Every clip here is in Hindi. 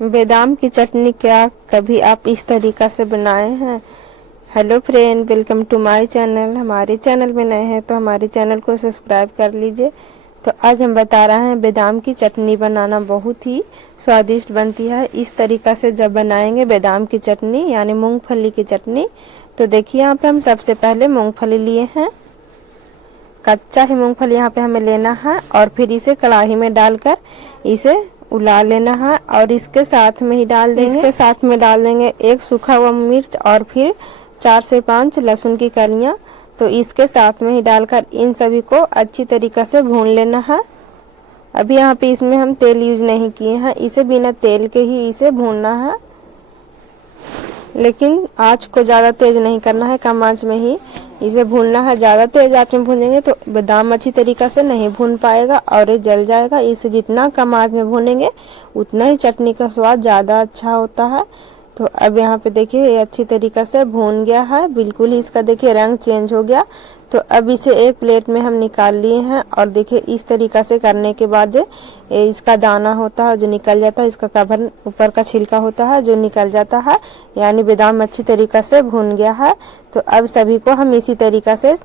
बादाम की चटनी क्या कभी आप इस तरीका से बनाए हैं? Hello friend, welcome to my channel. हमारे चैनल में नए हैं तो हमारे चैनल को सब्सक्राइब कर लीजिए। तो आज हम बता रहे हैं बादाम की चटनी बनाना बहुत ही स्वादिष्ट बनती है। इस तरीका से जब बनाएंगे बादाम की चटनी यानी मूंगफली की चटनी, तो देखिए यहाँ पे हम सबसे पहले मूंगफली लिए हैं। कच्चा ही मूंगफली यहाँ पे हमें लेना है और फिर इसे कढ़ाई में डालकर इसे उला लेना है और इसके साथ में डाल देंगे एक सूखा हुआ मिर्च और फिर 4 से 5 लहसुन की कलियां। तो इसके साथ में ही डालकर इन सभी को अच्छी तरीके से भून लेना है। अभी यहाँ पे इसमें हम तेल यूज नहीं किए हैं, इसे बिना तेल के ही इसे भूनना है, लेकिन आंच को ज्यादा तेज नहीं करना है, कम आंच में ही इसे भूनना है। ज्यादा तेज आंच में भूनेंगे तो बादाम अच्छी तरीके से नहीं भून पाएगा और ये जल जाएगा। इसे जितना कम आंच में भूनेंगे उतना ही चटनी का स्वाद ज्यादा अच्छा होता है। तो अब यहाँ पे देखिए ये अच्छी तरीके से भून गया है, बिल्कुल ही इसका देखिए रंग चेंज हो गया। तो अब इसे एक प्लेट में हम निकाल लिए हैं और देखिए इस तरीका से करने के बाद इसका दाना होता है जो निकल जाता है, इसका कवर ऊपर का छिलका होता है जो निकल जाता है, यानी बादाम अच्छी तरीका से भून गया है। तो अब सभी को हम इसी तरीका से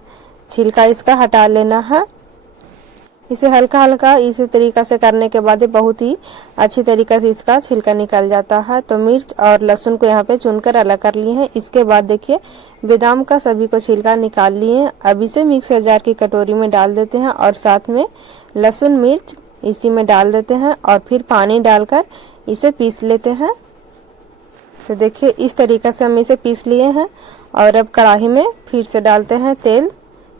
छिलका इसका हटा लेना है। इसे हल्का हल्का इसी तरीका से करने के बाद बहुत ही अच्छी तरीके से इसका छिलका निकल जाता है। तो मिर्च और लहसुन को यहाँ पे चुनकर अलग कर लिए हैं। इसके बाद देखिए बादाम का सभी को छिलका निकाल लिए हैं। अब इसे मिक्सर जार की कटोरी में डाल देते हैं और साथ में लहसुन मिर्च इसी में डाल देते हैं और फिर पानी डालकर इसे पीस लेते हैं। तो देखिए इस तरीके से हम इसे पीस लिए हैं और अब कढ़ाई में फिर से डालते हैं तेल,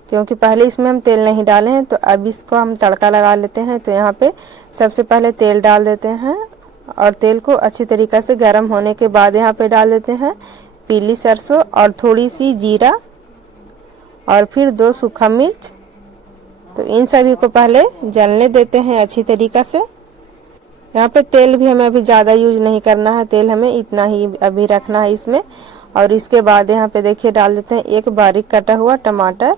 क्योंकि पहले इसमें हम तेल नहीं डाले हैं। तो अब इसको हम तड़का लगा लेते हैं। तो यहाँ पे सबसे पहले तेल डाल देते हैं और तेल को अच्छी तरीके से गर्म होने के बाद यहाँ पे डाल देते हैं पीली सरसों और थोड़ी सी जीरा और फिर 2 सूखा मिर्च। तो इन सभी को पहले जलने देते हैं अच्छी तरीके से। यहाँ पे तेल भी हमें अभी ज़्यादा यूज नहीं करना है, तेल हमें इतना ही अभी रखना है इसमें। और इसके बाद यहाँ पे देखिए डाल देते हैं एक बारीक कटा हुआ टमाटर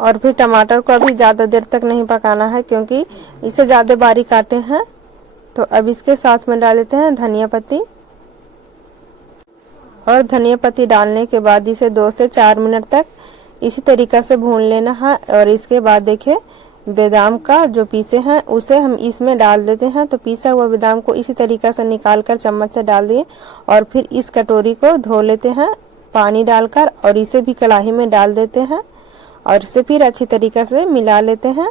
और फिर टमाटर को अभी ज़्यादा देर तक नहीं पकाना है क्योंकि इसे ज़्यादा बारीक काटे हैं। तो अब इसके साथ में डाल देते हैं धनिया पत्ती और धनिया पत्ती डालने के बाद इसे 2 से 4 मिनट तक इसी तरीके से भून लेना है। और इसके बाद देखिए बादाम का जो पीसे हैं उसे हम इसमें डाल देते हैं। तो पीसा हुआ बादाम को इसी तरीके से निकाल कर चम्मच से डाल दिए और फिर इस कटोरी को धो लेते हैं पानी डालकर और इसे भी कढ़ाई में डाल देते हैं और इसे फिर अच्छी तरीके से मिला लेते हैं।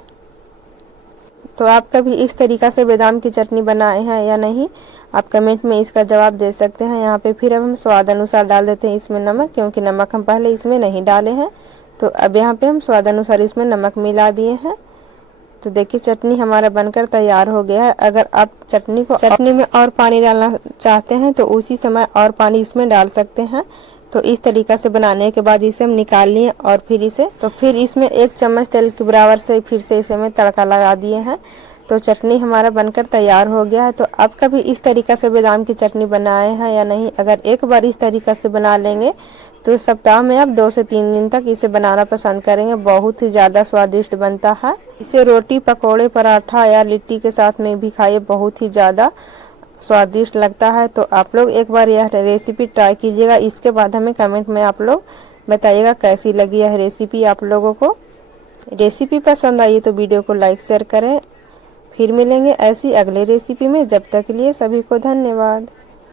तो आप कभी इस तरीका से बादाम की चटनी बनाए हैं या नहीं, आप कमेंट में इसका जवाब दे सकते हैं। यहाँ पे फिर अब हम स्वाद अनुसार डाल देते हैं इसमें नमक, क्योंकि नमक हम पहले इसमें नहीं डाले हैं। तो अब यहाँ पे हम स्वाद अनुसार इसमें नमक मिला दिए हैं। तो देखिए चटनी हमारा बनकर तैयार हो गया है। अगर आप चटनी में और पानी डालना चाहते हैं तो उसी समय और पानी इसमें डाल सकते हैं। तो इस तरीका से बनाने के बाद इसे हम निकाल लिए और फिर इसमें 1 चम्मच तेल के बराबर से फिर से इसे में तड़का लगा दिए हैं। तो चटनी हमारा बनकर तैयार हो गया है। तो आप कभी इस तरीका से बादाम की चटनी बनाए हैं या नहीं? अगर एक बार इस तरीका से बना लेंगे तो सप्ताह में आप 2 से 3 दिन तक इसे बनाना पसंद करेंगे। बहुत ही ज्यादा स्वादिष्ट बनता है। इसे रोटी, पकोड़े, पराठा या लिट्टी के साथ में भी खाइए, बहुत ही ज्यादा स्वादिष्ट लगता है। तो आप लोग एक बार यह रेसिपी ट्राई कीजिएगा। इसके बाद हमें कमेंट में आप लोग बताइएगा कैसी लगी यह रेसिपी आप लोगों को। रेसिपी पसंद आई तो वीडियो को लाइक शेयर करें। फिर मिलेंगे ऐसी अगली रेसिपी में, जब तक के लिए सभी को धन्यवाद।